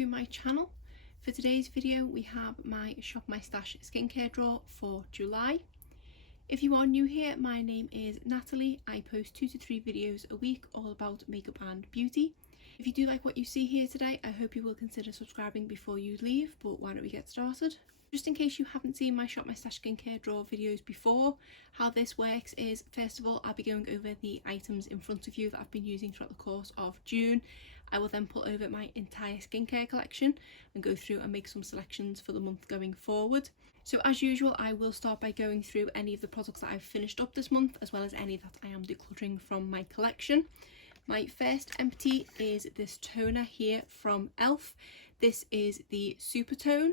to my channel. For today's video we have my Shop My Stash skincare drawer for July. If you are new here, my name is Natalie. I post 2 to 3 videos a week all about makeup and beauty. If you do like what you see here today, I hope you will consider subscribing before you leave, but why don't we get started? Just in case you haven't seen my Shop My Stash skincare drawer videos before, how this works is, first of all, I'll be going over the items in front of you that I've been using throughout the course of June. I will then put over my entire skincare collection and go through and make some selections for the month going forward. So as usual, I will start by going through any of the products that I've finished up this month, as well as any that I am decluttering from my collection. My first empty is this toner here from e.l.f. This is the Super Tone.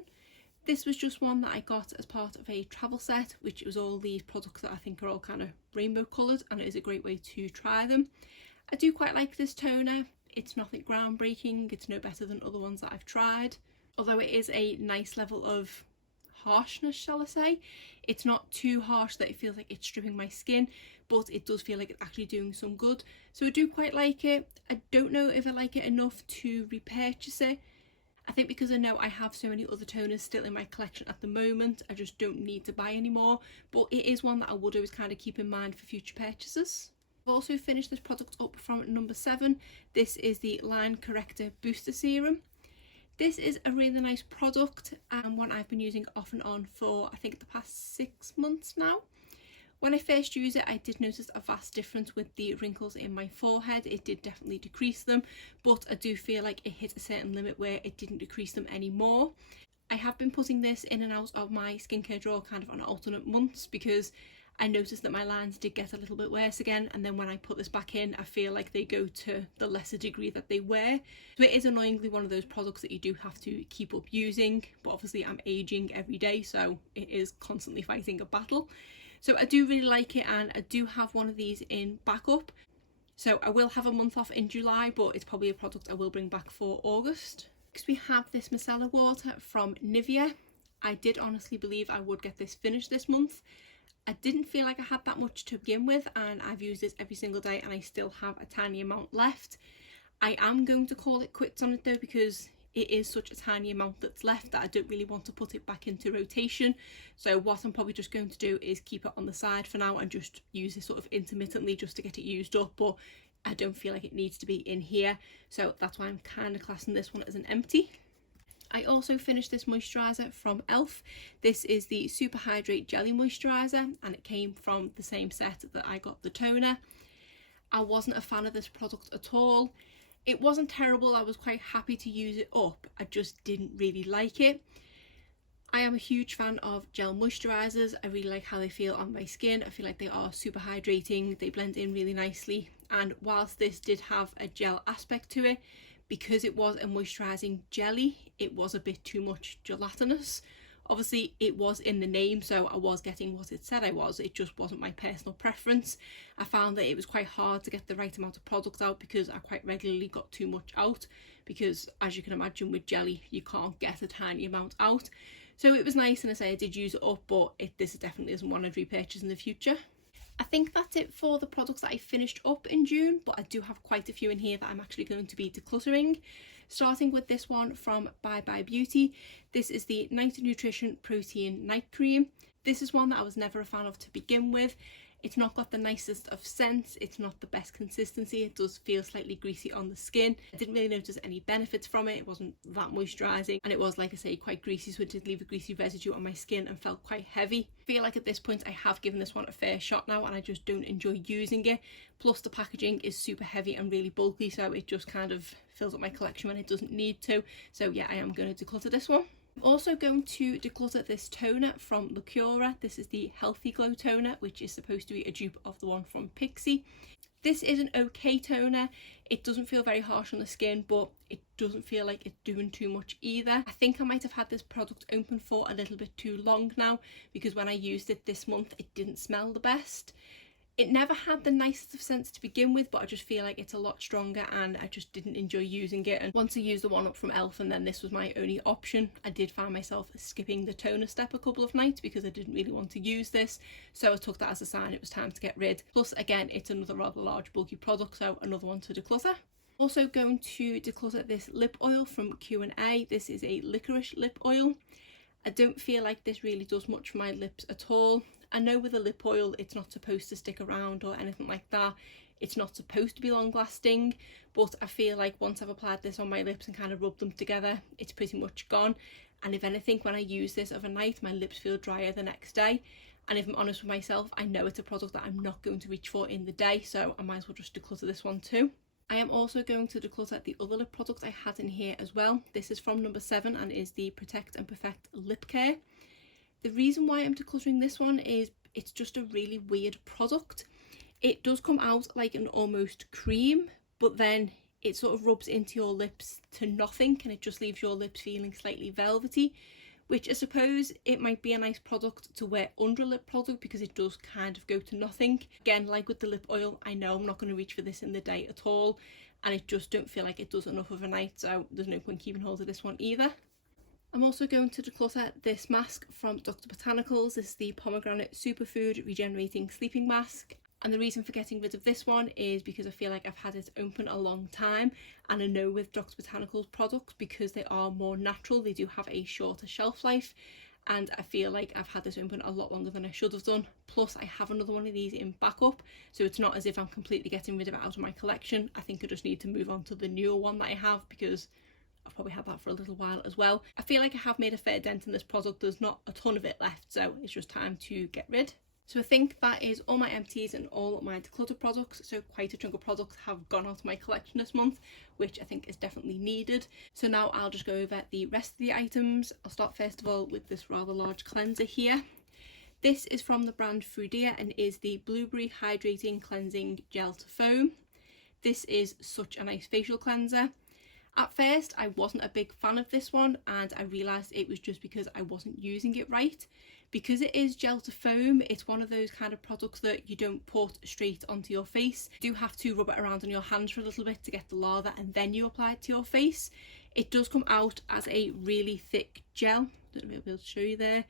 This was just one that I got as part of a travel set, which was all these products that I think are all kind of rainbow coloured, and it is a great way to try them. I do quite like this toner. It's nothing groundbreaking, it's no better than other ones that I've tried. Although it is a nice level of harshness, shall I say. It's not too harsh that it feels like it's stripping my skin, but it does feel like it's actually doing some good. So I do quite like it. I don't know if I like it enough to repurchase it. I think because I know I have so many other toners still in my collection at the moment, I just don't need to buy any more. But it is one that I would always kind of keep in mind for future purchases. I've also finished this product up from number 7. This is the Line Corrector Booster Serum. This is a really nice product and one I've been using off and on for I think the past 6 months now. When I first used it, I did notice a vast difference with the wrinkles in my forehead. It did definitely decrease them, but I do feel like it hit a certain limit where it didn't decrease them anymore. I have been putting this in and out of my skincare drawer kind of on alternate months because I noticed that my lines did get a little bit worse again, and then when I put this back in, I feel like they go to the lesser degree that they were. So it is annoyingly one of those products that you do have to keep up using, but obviously I'm aging every day, so it is constantly fighting a battle. So I do really like it, and I do have one of these in backup. So I will have a month off in July, but it's probably a product I will bring back for August. Next we have this Micellar Water from Nivea. I did honestly believe I would get this finished this month. I didn't feel like I had that much to begin with, and I've used this every single day and I still have a tiny amount left. I am going to call it quits on it though, because it is such a tiny amount that's left that I don't really want to put it back into rotation. So what I'm probably just going to do is keep it on the side for now and just use it sort of intermittently just to get it used up, but I don't feel like it needs to be in here, so that's why I'm kind of classing this one as an empty. I also finished this moisturiser from e.l.f. This is the Super Hydrate Jelly Moisturiser, and it came from the same set that I got the toner. I wasn't a fan of this product at all. It wasn't terrible, I was quite happy to use it up, I just didn't really like it. I am a huge fan of gel moisturisers. I really like how they feel on my skin. I feel like they are super hydrating, they blend in really nicely, and whilst this did have a gel aspect to it, because it was a moisturising jelly, it was a bit too much gelatinous. Obviously it was in the name, so I was getting what it said I was, it just wasn't my personal preference. I found that it was quite hard to get the right amount of product out because I quite regularly got too much out, because as you can imagine with jelly you can't get a tiny amount out. So it was nice, and I say I did use it up, but this definitely isn't one I'd repurchase in the future. I think that's it for the products that I finished up in June, but I do have quite a few in here that I'm actually going to be decluttering. Starting with this one from Bye Bye Beauty. This is the Night Nutrition Protein Night Cream. This is one that I was never a fan of to begin with. It's not got the nicest of scents, it's not the best consistency, it does feel slightly greasy on the skin. I didn't really notice any benefits from it, it wasn't that moisturising, and it was, like I say, quite greasy, so it did leave a greasy residue on my skin and felt quite heavy. I feel like at this point I have given this one a fair shot now, and I just don't enjoy using it. Plus the packaging is super heavy and really bulky, so it just kind of fills up my collection when it doesn't need to. So yeah, I am going to declutter this one. I'm also going to declutter this toner from liqueura. This is the Healthy Glow toner, which is supposed to be a dupe of the one from Pixi. This is an okay toner. It doesn't feel very harsh on the skin, but it doesn't feel like it's doing too much either. I think I might have had this product open for a little bit too long now, because when I used it this month it didn't smell the best. It never had the nicest of scents to begin with, but I just feel like it's a lot stronger and I just didn't enjoy using it. And once I used the one up from e.l.f. and then this was my only option, I did find myself skipping the toner step a couple of nights because I didn't really want to use this. So I took that as a sign it was time to get rid. Plus again, it's another rather large bulky product, so another one to declutter. Also going to declutter this lip oil from Q&A. This is a licorice lip oil. I don't feel like this really does much for my lips at all. I know with a lip oil it's not supposed to stick around or anything like that. It's not supposed to be long lasting, but I feel like once I've applied this on my lips and kind of rubbed them together, it's pretty much gone. And if anything, when I use this overnight, my lips feel drier the next day. And if I'm honest with myself, I know it's a product that I'm not going to reach for in the day, so I might as well just declutter this one too. I am also going to declutter the other lip product I had in here as well. This is from number 7 and is the Protect and Perfect Lip Care. The reason why I'm decluttering this one is it's just a really weird product. It does come out like an almost cream, but then it sort of rubs into your lips to nothing and it just leaves your lips feeling slightly velvety, which I suppose it might be a nice product to wear under a lip product because it does kind of go to nothing. Again, like with the lip oil, I know I'm not going to reach for this in the day at all, and it just don't feel like it does enough overnight, so there's no point keeping hold of this one either. I'm also going to declutter this mask from Dr. Botanicals. This is the Pomegranate Superfood Regenerating Sleeping Mask. And the reason for getting rid of this one is because I feel like I've had it open a long time, and I know with Dr. Botanicals products, because they are more natural, they do have a shorter shelf life, and I feel like I've had this open a lot longer than I should have done. Plus I have another one of these in backup, so it's not as if I'm completely getting rid of it out of my collection. I think I just need to move on to the newer one that I have because I've probably had that for a little while as well. I feel like I have made a fair dent in this product. There's not a ton of it left, so it's just time to get rid. So I think that is all my empties and all my declutter products. So quite a chunk of products have gone out of my collection this month, which I think is definitely needed. So now I'll just go over the rest of the items. I'll start first of all with this rather large cleanser here. This is from the brand Fruidia and is the Blueberry Hydrating Cleansing Gel to Foam. This is such a nice facial cleanser. At first I wasn't a big fan of this one, and I realised it was just because I wasn't using it right. Because it is gel to foam, it's one of those kind of products that you don't put straight onto your face. You do have to rub it around on your hands for a little bit to get the lather, and then you apply it to your face. It does come out as a really thick gel. I don't know if I'll be able to show you there.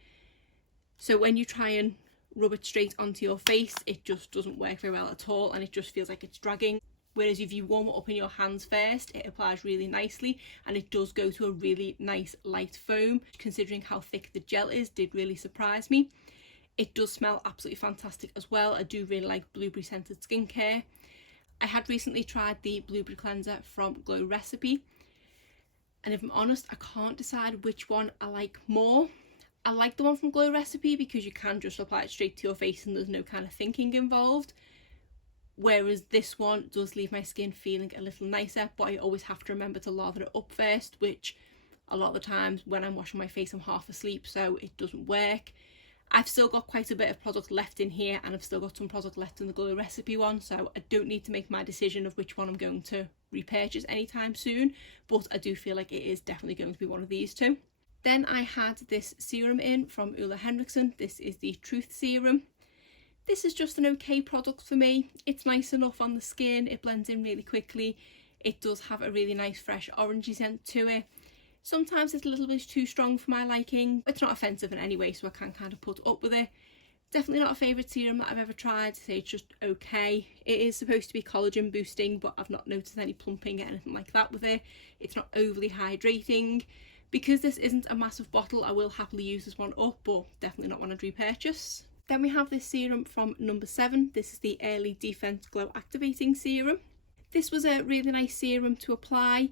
So when you try and rub it straight onto your face, it just doesn't work very well at all, and it just feels like it's dragging. Whereas if you warm it up in your hands first, it applies really nicely, and it does go to a really nice light foam. Considering how thick the gel is, did really surprise me. It does smell absolutely fantastic as well. I do really like blueberry scented skincare. I had recently tried the blueberry cleanser from Glow Recipe, and if I'm honest, I can't decide which one I like more. I like the one from Glow Recipe because you can just apply it straight to your face and there's no kind of thinking involved. Whereas this one does leave my skin feeling a little nicer, but I always have to remember to lather it up first, which a lot of the times when I'm washing my face I'm half asleep, so it doesn't work. I've still got quite a bit of product left in here, and I've still got some product left in the Glow Recipe one, so I don't need to make my decision of which one I'm going to repurchase anytime soon, but I do feel like it is definitely going to be one of these two. Then I had this serum in from Oola. This is the Truth Serum. This is just an okay product for me. It's nice enough on the skin, it blends in really quickly. It does have a really nice fresh orangey scent to it. Sometimes it's a little bit too strong for my liking. It's not offensive in any way, so I can kind of put up with it. Definitely not a favourite serum that I've ever tried, so it's just okay. It is supposed to be collagen boosting, but I've not noticed any plumping or anything like that with it. It's not overly hydrating. Because this isn't a massive bottle, I will happily use this one up, but definitely not one I'd repurchase. Then we have this serum from number 7. This is the Early Defense Glow Activating Serum. This was a really nice serum to apply.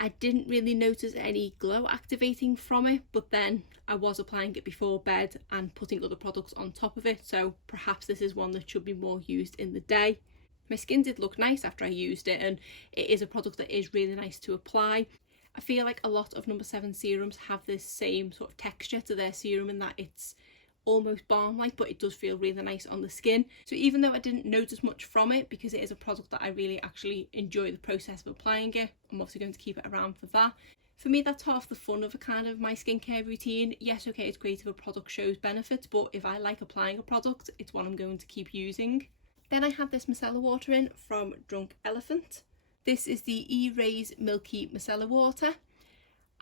I didn't really notice any glow activating from it, but then I was applying it before bed and putting other products on top of it, so perhaps this is one that should be more used in the day. My skin did look nice after I used it, and it is a product that is really nice to apply. I feel like a lot of number 7 serums have this same sort of texture to their serum in that it's almost balm-like, but it does feel really nice on the skin. So even though I didn't notice much from it, because it is a product that I really actually enjoy the process of applying it, I'm obviously going to keep it around for that. For me, that's half the fun of a kind of my skincare routine. Yes, okay, it's great if a product shows benefits, but if I like applying a product, it's one I'm going to keep using. Then I had this micellar water in from Drunk Elephant. This is the E-Rays Milky Micellar Water.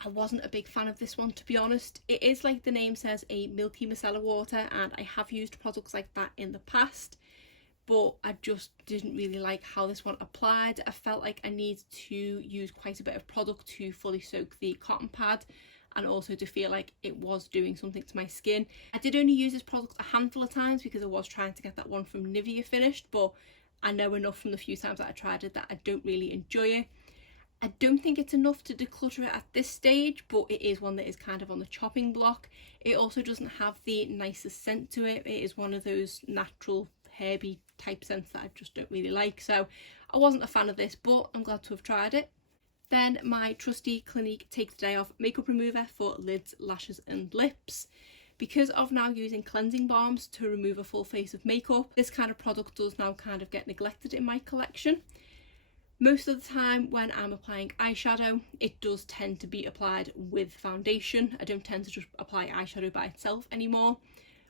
I wasn't a big fan of this one, to be honest. It is, like the name says, a milky micellar water, and I have used products like that in the past. but I just didn't really like how this one applied. I felt like I needed to use quite a bit of product to fully soak the cotton pad, and also to feel like it was doing something to my skin. I did only use this product a handful of times because I was trying to get that one from Nivea finished, but I know enough from the few times that I tried it that I don't really enjoy it. I don't think it's enough to declutter it at this stage, but it is one that is kind of on the chopping block. It also doesn't have the nicest scent to it. It is one of those natural herby type scents that I just don't really like, so I wasn't a fan of this, but I'm glad to have tried it. Then my trusty Clinique Take the Day Off makeup remover for lids, lashes and lips. Because of now using cleansing balms to remove a full face of makeup, this kind of product does now kind of get neglected in my collection. Most of the time when I'm applying eyeshadow, it does tend to be applied with foundation. I don't tend to just apply eyeshadow by itself anymore.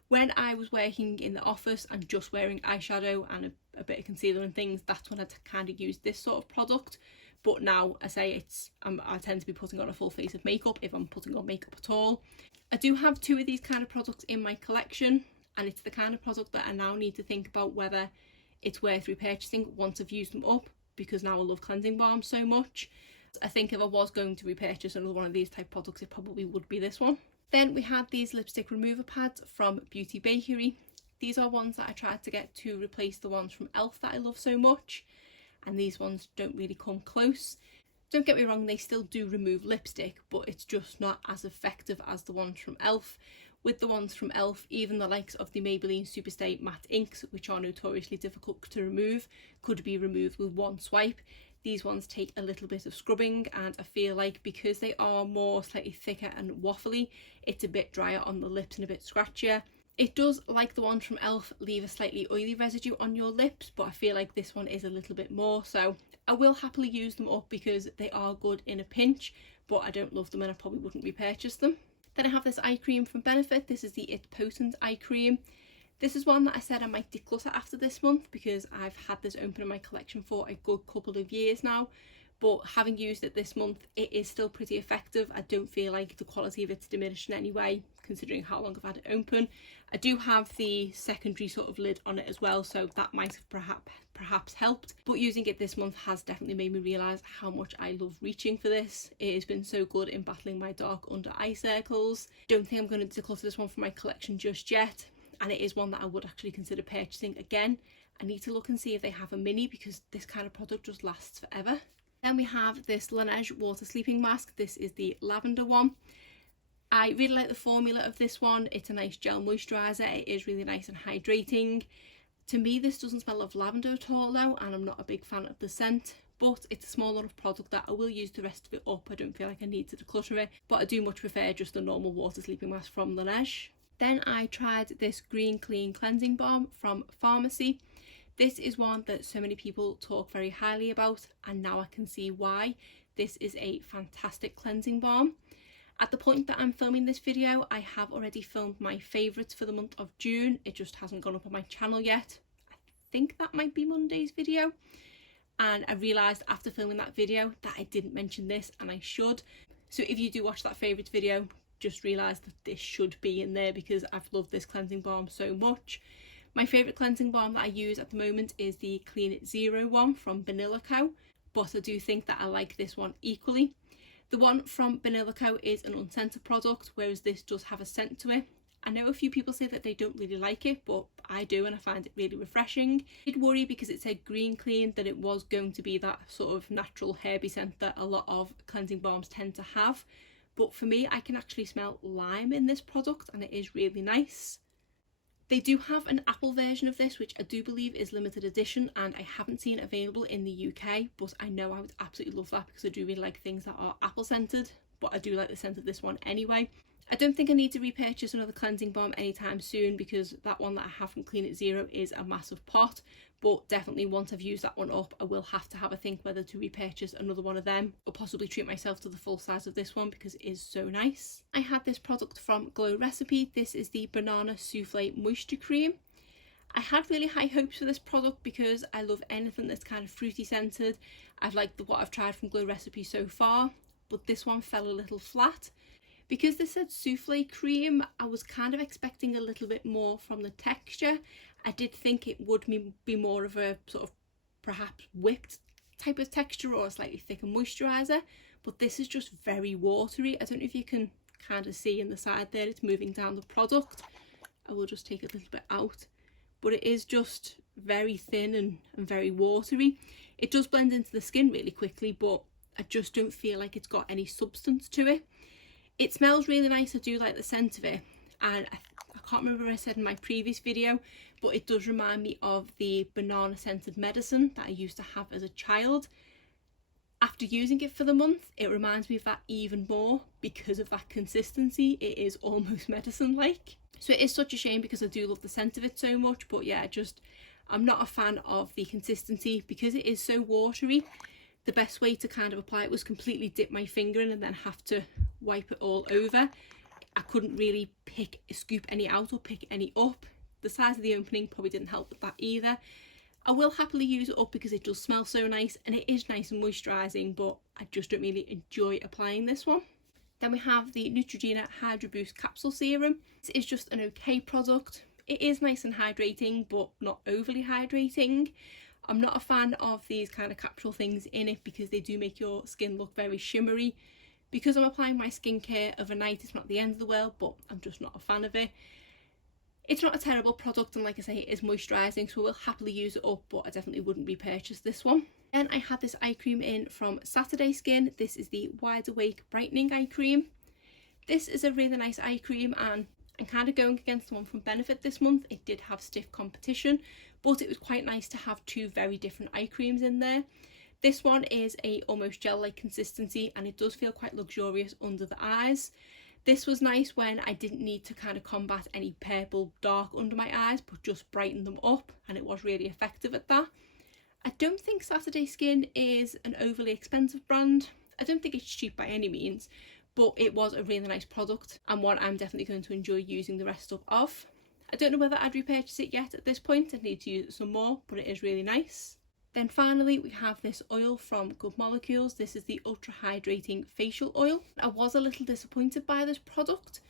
When I was working in the office and just wearing eyeshadow and a bit of concealer and things, that's when I kind of use this sort of product. But now I say I tend to be putting on a full face of makeup if I'm putting on makeup at all. I do have 2 of these kind of products in my collection, and it's the kind of product that I now need to think about whether it's worth repurchasing once I've used them up, because now I love cleansing balms so much. I think if I was going to repurchase another one of these type products, it probably would be this one. Then we had these lipstick remover pads from Beauty Bakery. These are ones that I tried to get to replace the ones from e.l.f. that I love so much, and these ones don't really come close. Don't get me wrong, they still do remove lipstick, but it's just not as effective as the ones from e.l.f. With the ones from e.l.f., even the likes of the Maybelline Superstay matte inks, which are notoriously difficult to remove, could be removed with one swipe. These ones take a little bit of scrubbing, and I feel like because they are more slightly thicker and waffly, it's a bit drier on the lips and a bit scratchier. It does, like the ones from e.l.f., leave a slightly oily residue on your lips, but I feel like this one is a little bit more, so I will happily use them up because they are good in a pinch, but I don't love them and I probably wouldn't repurchase them. Then I have this eye cream from Benefit. This is the It Potent eye cream. This is one that I said I might declutter after this month because I've had this open in my collection for a good couple of years now. But having used it this month, it is still pretty effective. I don't feel like the quality of it's diminished in any way, considering how long I've had it open. I do have the secondary sort of lid on it as well, so that might have perhaps helped. But using it this month has definitely made me realise how much I love reaching for this. It has been so good in battling my dark under eye circles. Don't think I'm going to declutter this one from my collection just yet, and it is one that I would actually consider purchasing again. I need to look and see if they have a mini because this kind of product just lasts forever. Then we have this Laneige water sleeping mask. This is the lavender one. I really like the formula of this one. It's a nice gel moisturiser. It is really nice and hydrating. To me, this doesn't smell of lavender at all though, and I'm not a big fan of the scent, but it's a small enough product that I will use the rest of it up. I don't feel like I need to declutter it, but I do much prefer just the normal water sleeping mask from Laneige. Then I tried this Green Clean Cleansing Balm from Pharmacy. This is one that so many people talk very highly about, and now I can see why. This is a fantastic cleansing balm. At the point that I'm filming this video, I have already filmed my favourites for the month of June. It just hasn't gone up on my channel yet. I think that might be Monday's video. And I realised after filming that video that I didn't mention this, and I should. So if you do watch that favourites video, just realise that this should be in there because I've loved this cleansing balm so much. My favourite cleansing balm that I use at the moment is the Clean It Zero one from Vanilla Co, but I do think that I like this one equally. The one from Vanilla Co is an unscented product, whereas this does have a scent to it. I know a few people say that they don't really like it, but I do, and I find it really refreshing. I did worry because it said green clean that it was going to be that sort of natural herby scent that a lot of cleansing balms tend to have, but for me I can actually smell lime in this product and it is really nice. They do have an apple version of this, which I do believe is limited edition, and I haven't seen it available in the UK, but I know I would absolutely love that because I do really like things that are apple scented, but I do like the scent of this one anyway. I don't think I need to repurchase another cleansing balm anytime soon because that one that I have from Clean It Zero is a massive pot, but definitely once I've used that one up, I will have to have a think whether to repurchase another one of them or possibly treat myself to the full size of this one because it is so nice. I had this product from Glow Recipe. This is the Banana Souffle Moisture Cream. I had really high hopes for this product because I love anything that's kind of fruity scented. I've liked what I've tried from Glow Recipe so far, but this one fell a little flat. Because this said souffle cream, I was kind of expecting a little bit more from the texture, I did think it would be more of a sort of perhaps whipped type of texture or a slightly thicker moisturiser, but this is just very watery. I don't know if you can kind of see in the side there, it's moving down the product. I will just take a little bit out, but it is just very thin and very watery. It does blend into the skin really quickly, but I just don't feel like it's got any substance to it. It smells really nice. I do like the scent of it, and I can't remember what I said in my previous video, but it does remind me of the banana scented medicine that I used to have as a child. After using it for the month, it reminds me of that even more because of that consistency. It is almost medicine like. So it is such a shame because I do love the scent of it so much, but yeah, I'm not a fan of the consistency because it is so watery. The best way to kind of apply it was completely dip my finger in and then have to wipe it all over. I couldn't really scoop any out or pick any up. The size of the opening probably didn't help with that either. I will happily use it up because it does smell so nice and it is nice and moisturising, but I just don't really enjoy applying this one. Then we have the Neutrogena Hydro Boost Capsule Serum. This is just an okay product. It is nice and hydrating, but not overly hydrating. I'm not a fan of these kind of capsule things in it because they do make your skin look very shimmery. Because I'm applying my skincare overnight, it's not the end of the world, but I'm just not a fan of it. It's not a terrible product, and like I say, it is moisturising, so I will happily use it up, but I definitely wouldn't repurchase this one. Then I had this eye cream in from Saturday Skin. This is the Wide Awake Brightening Eye Cream. This is a really nice eye cream, and I'm kind of going against the one from Benefit this month. It did have stiff competition, but it was quite nice to have two very different eye creams in there. This one is a almost gel-like consistency, and it does feel quite luxurious under the eyes. This was nice when I didn't need to kind of combat any purple dark under my eyes, but just brighten them up, and it was really effective at that. I don't think Saturday Skin is an overly expensive brand. I don't think it's cheap by any means, but it was a really nice product and one I'm definitely going to enjoy using the rest of. I don't know whether I'd repurchase it yet at this point. I need to use it some more, but it is really nice. Then finally we have this oil from Good Molecules. This is the Ultra Hydrating Facial Oil. I was a little disappointed by this product.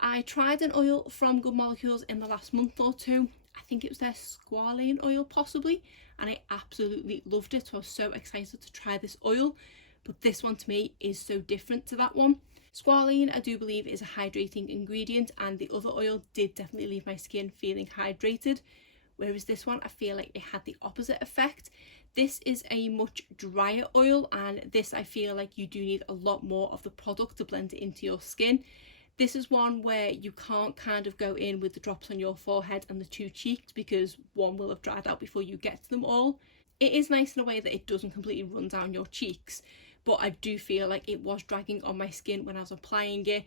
I tried an oil from Good Molecules in the last month or two. I think it was their squalane oil possibly, and I absolutely loved it. So I was so excited to try this oil, but this one to me is so different to that one. Squalane I do believe is a hydrating ingredient, and the other oil did definitely leave my skin feeling hydrated. Whereas this one, I feel like it had the opposite effect. This is a much drier oil, and this I feel like you do need a lot more of the product to blend it into your skin. This is one where you can't kind of go in with the drops on your forehead and the two cheeks because one will have dried out before you get to them all. It is nice in a way that it doesn't completely run down your cheeks, but I do feel like it was dragging on my skin when I was applying it.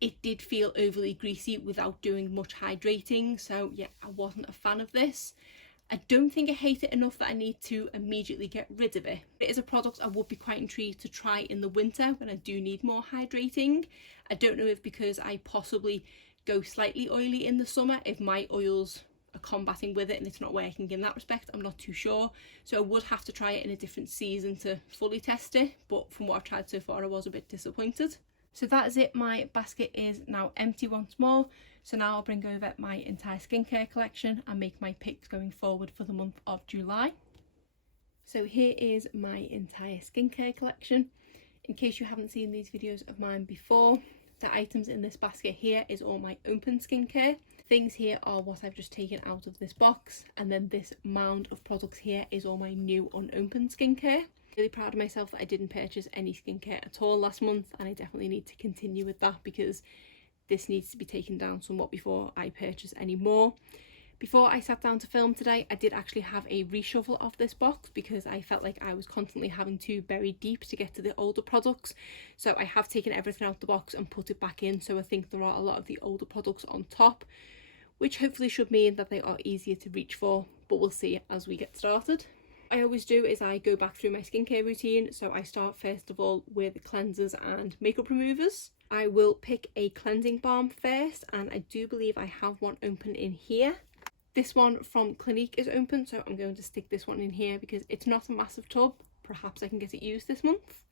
It did feel overly greasy without doing much hydrating, so yeah, I wasn't a fan of this. I don't think I hate it enough that I need to immediately get rid of it. It is a product I would be quite intrigued to try in the winter when I do need more hydrating. I don't know if because I possibly go slightly oily in the summer, if my oils are combating with it and it's not working in that respect, I'm not too sure. So I would have to try it in a different season to fully test it, but from what I've tried so far I was a bit disappointed. So that is it, my basket is now empty once more. So now I'll bring over my entire skincare collection and make my picks going forward for the month of July. So here is my entire skincare collection. In case you haven't seen these videos of mine before, the items in this basket here is all my open skincare. Things here are what I've just taken out of this box, and then this mound of products here is all my new unopened skincare. Really proud of myself that I didn't purchase any skincare at all last month, and I definitely need to continue with that because this needs to be taken down somewhat before I purchase any more. Before I sat down to film today, I did actually have a reshuffle of this box because I felt like I was constantly having to bury deep to get to the older products. So I have taken everything out of the box and put it back in, so I think there are a lot of the older products on top, which hopefully should mean that they are easier to reach for, but we'll see as we get started. What I always do is I go back through my skincare routine, so I start first of all with cleansers and makeup removers. I will pick a cleansing balm first, and I do believe I have one open in here. This one from Clinique is open, so I'm going to stick this one in here because it's not a massive tub. Perhaps I can get it used this month.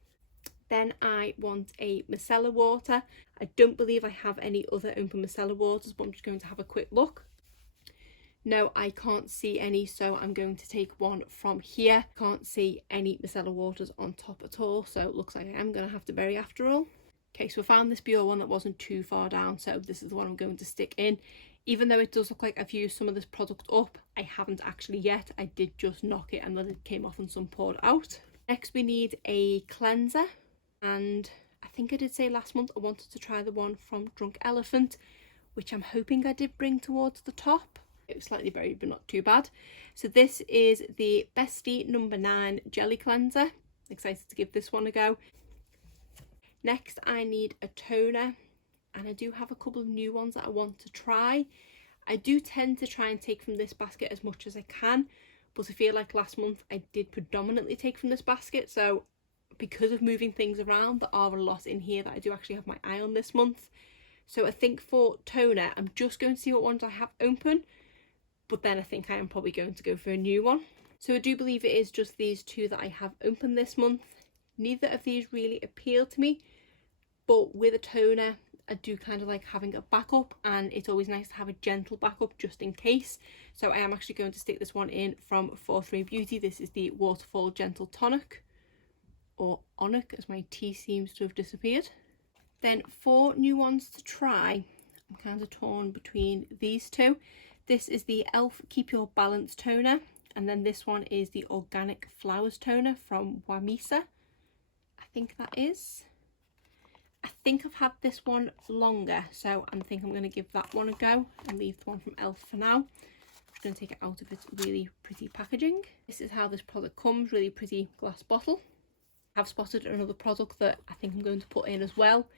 Then I want a Micellar Water. I don't believe I have any other open Micellar Waters, but I'm just going to have a quick look. No, I can't see any, so I'm going to take one from here. Can't see any micellar waters on top at all, so it looks like I am going to have to bury after all. Okay, so I found this Pure one that wasn't too far down, so this is the one I'm going to stick in. Even though it does look like I've used some of this product up, I haven't actually yet. I did just knock it and then it came off and some poured out. Next we need a cleanser, and I think I did say last month I wanted to try the one from Drunk Elephant, which I'm hoping I did bring towards the top. It was slightly buried but not too bad. So this is the Bestie number 9 Jelly Cleanser. Excited to give this one a go. Next I need a toner, and I do have a couple of new ones that I want to try. I do tend to try and take from this basket as much as I can, but I feel like last month I did predominantly take from this basket, so because of moving things around there are a lot in here that I do actually have my eye on this month. So I think for toner I'm just going to see what ones I have open, but then I think I am probably going to go for a new one. So I do believe it is just these two that I have open this month. Neither of these really appeal to me, but with a toner I do kind of like having a backup, and it's always nice to have a gentle backup just in case. So I am actually going to stick this one in from FaceTory Beauty. This is the Waterfall Gentle Tonic, or Onic as my T seems to have disappeared. Then 4 new ones to try. I'm kind of torn between these two. This is the e.l.f. Keep Your Balance Toner, and then this one is the Organic Flowers Toner from Wamisa. I think that is. I think I've had this one longer, so I think I'm going to give that one a go and leave the one from e.l.f. for now. I'm just going to take it out of its really pretty packaging. This is how this product comes, really pretty glass bottle. I've spotted another product that I think I'm going to put in as well.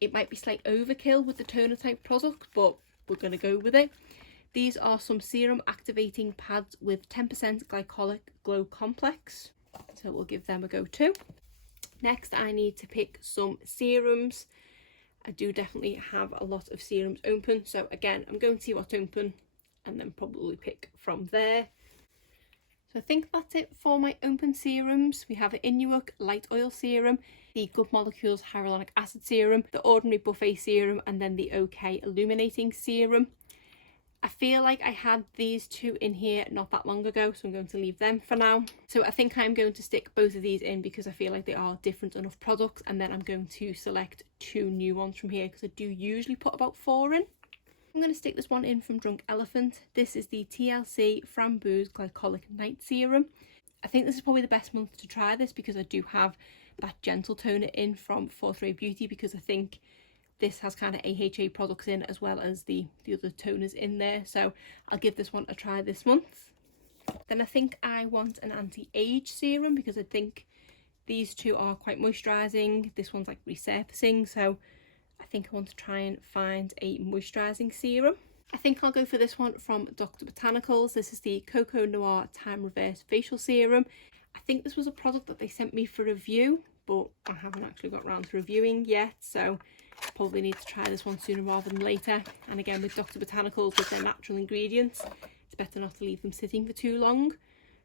It might be slight overkill with the toner type product, but we're going to go with it. These are some serum activating pads with 10% glycolic glow complex, so we'll give them a go too. Next I need to pick some serums. I do definitely have a lot of serums open, so again I'm going to see what's open and then probably pick from there. So I think that's it for my open serums. We have the Inuuk Light Oil Serum, the Good Molecules Hyaluronic Acid Serum, the Ordinary Buffet Serum, and then the OK Illuminating Serum. I feel like I had these two in here not that long ago, so I'm going to leave them for now. So I think I'm going to stick both of these in because I feel like they are different enough products, and then I'm going to select 2 new ones from here because I do usually put about 4 in. I'm going to stick this one in from Drunk Elephant. This is the TLC Framboos Glycolic Night Serum. I think this is probably the best month to try this because I do have that gentle toner in from FaceTory Beauty, because I think this has kind of AHA products in as well as the other toners in there, so I'll give this one a try this month. Then I think I want an anti-age serum because I think these two are quite moisturising. This one's like resurfacing, so I think I want to try and find a moisturising serum. I think I'll go for this one from Dr. Botanicals. This is the Cocoa Noir Time Reverse Facial Serum. I think this was a product that they sent me for review, but I haven't actually got around to reviewing yet, so probably need to try this one sooner rather than later. And again, with Dr. Botanicals, with their natural ingredients, it's better not to leave them sitting for too long.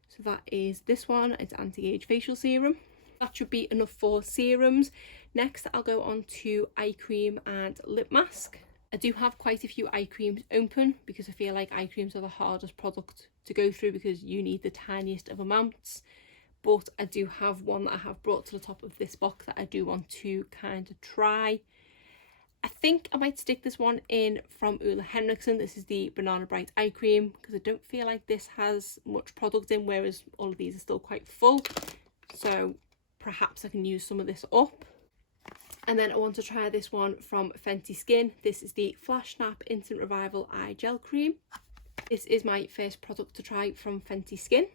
So that is this one. It's anti-age facial serum. That should be enough for serums. Next I'll go on to eye cream and lip mask. I do have quite a few eye creams open because I feel like eye creams are the hardest product to go through because you need the tiniest of amounts. But I do have one that I have brought to the top of this box that I do want to kind of try. I think I might stick this one in from Oola Henriksen. This is the Banana Bright Eye Cream because I don't feel like this has much product in, whereas all of these are still quite full. So perhaps I can use some of this up. And then I want to try this one from Fenty Skin. This is the Flash Snap Instant Revival Eye Gel Cream. This is my first product to try from Fenty Skin.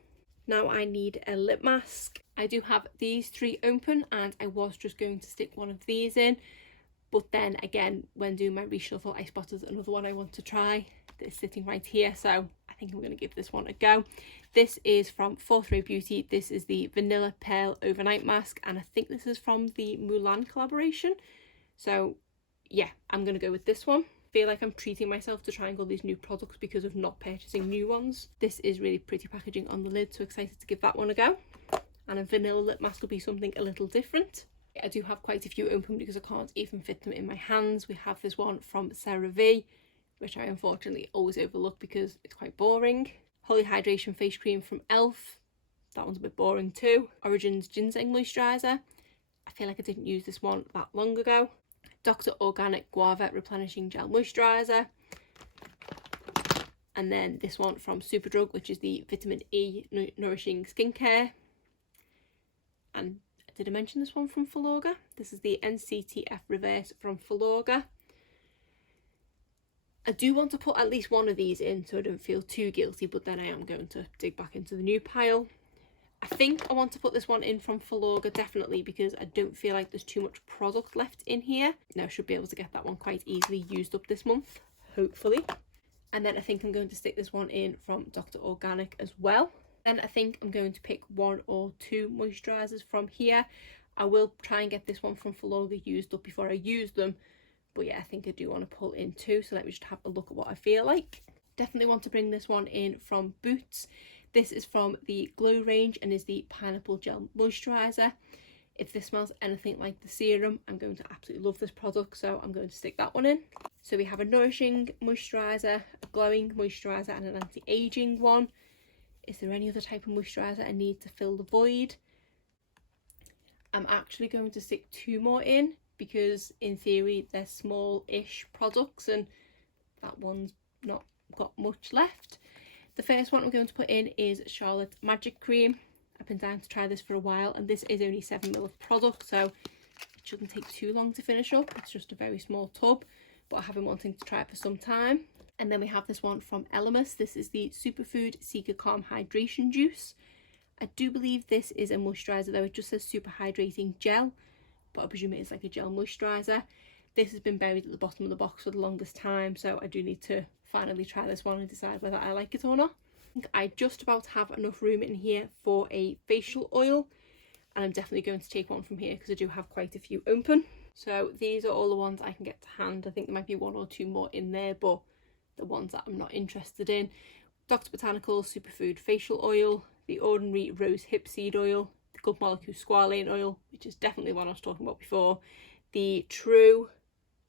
Now I need a lip mask. I do have these 3 open and I was just going to stick one of these in. But then again, when doing my reshuffle, I spotted another one I want to try that's sitting right here. So I think I'm going to give this one a go. This is from FaceTory Beauty. This is the Vanilla Pearl Overnight Mask. And I think this is from the Mulan collaboration. So yeah, I'm going to go with this one. I feel like I'm treating myself to trying all these new products because of not purchasing new ones. This is really pretty packaging on the lid. So excited to give that one a go. And a vanilla lip mask will be something a little different. I do have quite a few open because I can't even fit them in my hands. We have this one from CeraVe, which I unfortunately always overlook because it's quite boring. Holy Hydration Face Cream from e.l.f. That one's a bit boring too. Origins Ginseng Moisturiser. I feel like I didn't use this one that long ago. Dr. Organic Guava Replenishing Gel Moisturiser. And then this one from Superdrug, which is the Vitamin E Nourishing Skincare. And did I mention this one from Filorga? This is the NCTF Reverse from Filorga. I do want to put at least one of these in so I don't feel too guilty, but then I am going to dig back into the new pile. I think I want to put this one in from Filorga, definitely, because I don't feel like there's too much product left in here. Now I should be able to get that one quite easily used up this month, hopefully. And then I think I'm going to stick this one in from Dr. Organic as well. Then I think I'm going to pick 1 or 2 moisturisers from here. I will try and get this one from Filorga used up before I use them. But yeah, I think I do want to pull in 2, so let me just have a look at what I feel like. Definitely want to bring this one in from Boots. This is from the Glow range and is the Pineapple Gel Moisturiser. If this smells anything like the Serum, I'm going to absolutely love this product, so I'm going to stick that one in. So we have a nourishing moisturiser, a glowing moisturiser and an anti-aging one. Is there any other type of moisturiser I need to fill the void? I'm actually going to stick 2 more in, because in theory they're small-ish products and that one's not got much left. The first one I'm going to put in is Charlotte's Magic Cream. I've been dying to try this for a while, and this is only 7ml of product, so it shouldn't take too long to finish up. It's just a very small tub, but I have been wanting to try it for some time. And then we have this one from Elemis. This is the Superfood Seeker Calm Hydration Juice. I do believe this is a moisturiser though, it just says Super Hydrating Gel, but I presume it is like a gel moisturiser. This has been buried at the bottom of the box for the longest time, so I do need to finally try this one and decide whether I like it or not. I think I just about have enough room in here for a facial oil, and I'm definitely going to take one from here because I do have quite a few open. So these are all the ones I can get to hand. I think there might be 1 or 2 more in there, but the ones that I'm not interested in. Dr. Botanicals Superfood Facial Oil, the Ordinary Rose Hip Seed Oil, the Good Molecule Squalane Oil, which is definitely one I was talking about before, the True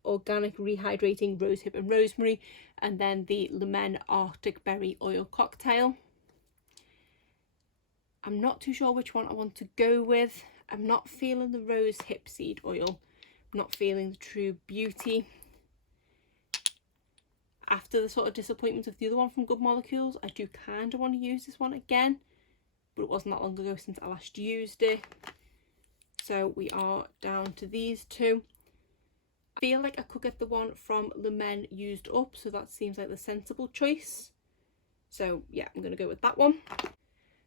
Organic Rehydrating Rosehip and Rosemary, and then the Lemon Arctic Berry Oil Cocktail. I'm not too sure which one I want to go with. I'm not feeling the Rose Hip Seed Oil. I'm not feeling the True Beauty. After the sort of disappointment of the other one from Good Molecules, I do kind of want to use this one again, but it wasn't that long ago since I last used it. So we are down to these 2. I feel like I could get the one from Le Men used up, so that seems like the sensible choice. So yeah, I'm going to go with that one.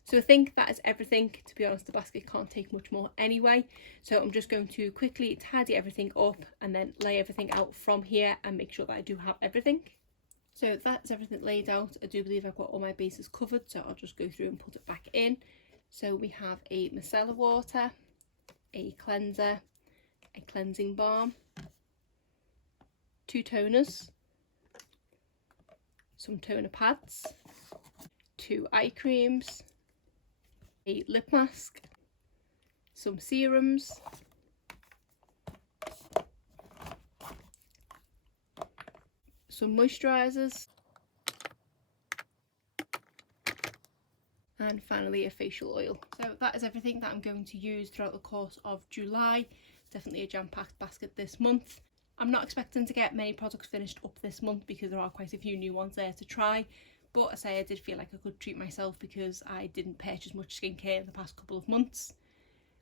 So I think that is everything. To be honest, the basket can't take much more anyway. So I'm just going to quickly tidy everything up and then lay everything out from here and make sure that I do have everything. So that's everything laid out. I do believe I've got all my bases covered, so I'll just go through and put it back in. So we have a micellar water, a cleanser, a cleansing balm, 2 toners, some toner pads, 2 eye creams, a lip mask, some serums, some moisturisers, and finally a facial oil. So that is everything that I'm going to use throughout the course of July. Definitely a jam-packed basket this month. I'm not expecting to get many products finished up this month because there are quite a few new ones there to try, but I say I did feel like I could treat myself because I didn't purchase much skincare in the past couple of months.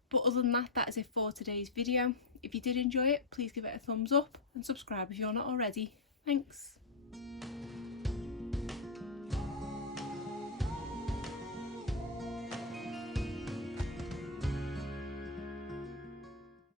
But other than that, that is it for today's video. If you did enjoy it, please give it a thumbs up and subscribe if you're not already. Thanks.